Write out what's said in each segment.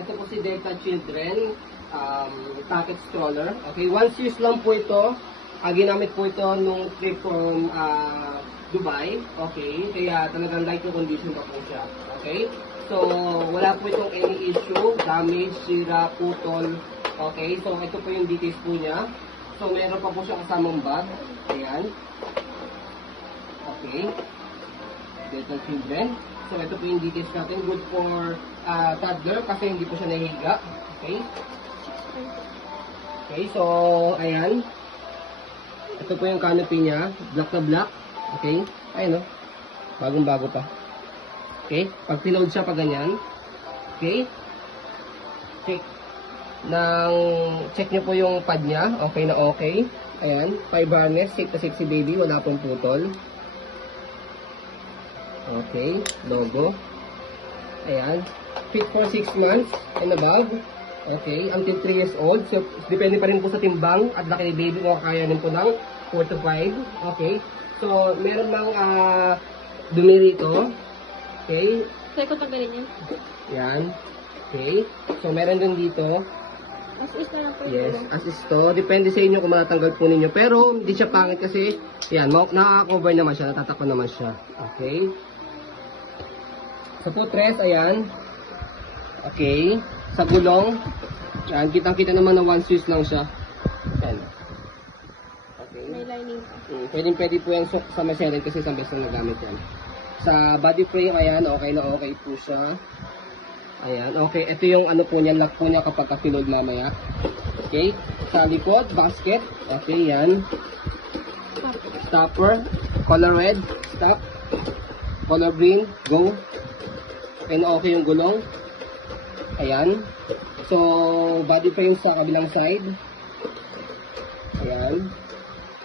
Ito po si Delta Children pocket stroller. Okay, 1 use lang po ito. Ginamit po ito nung trip from Dubai. Okay, kaya talagang light yung condition pa po siya. Okay, so wala po itong any issue, damage, sira, putol. Okay, so ito po yung details po niya. So meron pa po siya kasamang bag. Ayan. Okay, Delta Children. So ito po yung details natin. Good for toddler kasi hindi po siya nahihiga. Okay. Okay, so ayan. Ito po yung canopy niya. Black na black. Okay. Ayan o. Bagong bago pa. Okay. Pag tinod siya pa ganyan. Okay. Check nyo po yung pad niya. Okay na okay. Ayan. 5 harness. Safe na safe si baby. Wala pong putol. Okay. Logo. Ayan. Fit for 6 months and above. Okay. Until 3 years old. So, depende pa rin po sa timbang at laki ni baby kung kaya rin po ng 4 to 5. Okay. So, meron mang dumi rito. Okay. Kaya ko tanggalin yan. Yan. Okay. So, meron din dito. As is na lang po. Yes. As is to. Depende sa inyo kung matatanggal po ninyo. Pero, hindi siya pangit kasi, yan, nakaka-cover naman siya. Natatakpan naman siya. Okay. Sa footrest, ayan. Okay. Sa gulong, yan, kitang-kita naman na 1 Swiss lang siya. Yan. Okay. May lining pa. Pwede po yan sa maselan kasi isang beses na nagamit yan. Sa body frame, ayan, okay na okay po siya. Ayan, okay. Ito yung ano po niya, lock po niya kapag ka-filled mamaya. Okay. Sa likod, basket. Okay, yan. Stopper. Color red. Stop. Color green. Go. Okay na okay yung gulong. Ayan. So, body frame sa kabilang side. Ayan.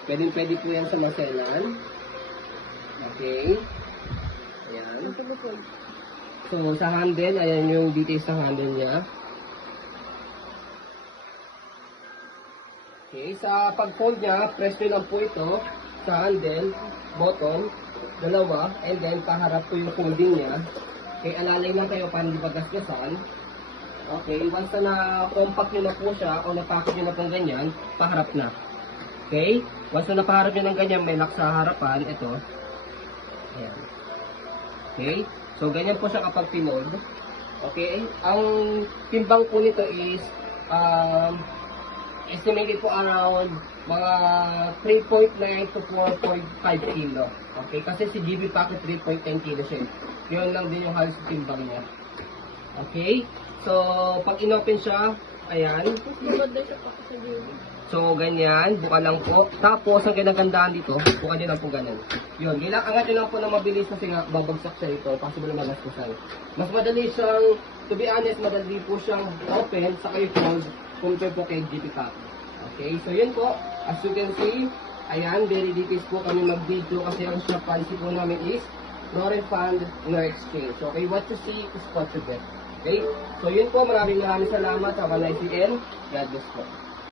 Pwede po yan sa maselan. Okay. Ayan. So, sa handle, ayan yung details sa handle niya. Okay. Sa pag-fold niya, press nyo lang po ito sa handle, bottom, dalawa, and then paharap po yung folding niya. Okay, alalay lang kayo para hindi bagasgasan. Okay, once na compact nyo na po siya o napacket nyo na pong ganyan, paharap na. Okay, once na napaharap nyo ng ganyan, may lock sa harapan, ito. Ayan. Okay, so ganyan po siya kapag tinold. Okay, ang timbang po nito is estimated po around mga 3.9 to 4.5 kilo. Okay, kasi si GB Pocket 3.10 kilo siya. Yun lang din yung halos timbang niya. Okay, so pag inopen siya, ayan. So ganyan, buka lang po. Tapos ang kinagandaan dito, buka din lang po ganun. Yun, angat nyo lang po na mabilis kasi nga babagsak siya ito. Possible na magaskusan. Mas madali siyang, to be honest, madali po siyang open sa kayo fold compare po kay GP Pocket. Okay, so yun po. As you can see, ayan, very details po kami mag-video kasi ang shop policy po namin is no refund, no exchange. Okay, what you see is what you get. Okay, so yun po. Maraming salamat. Have a nice weekend. God bless po.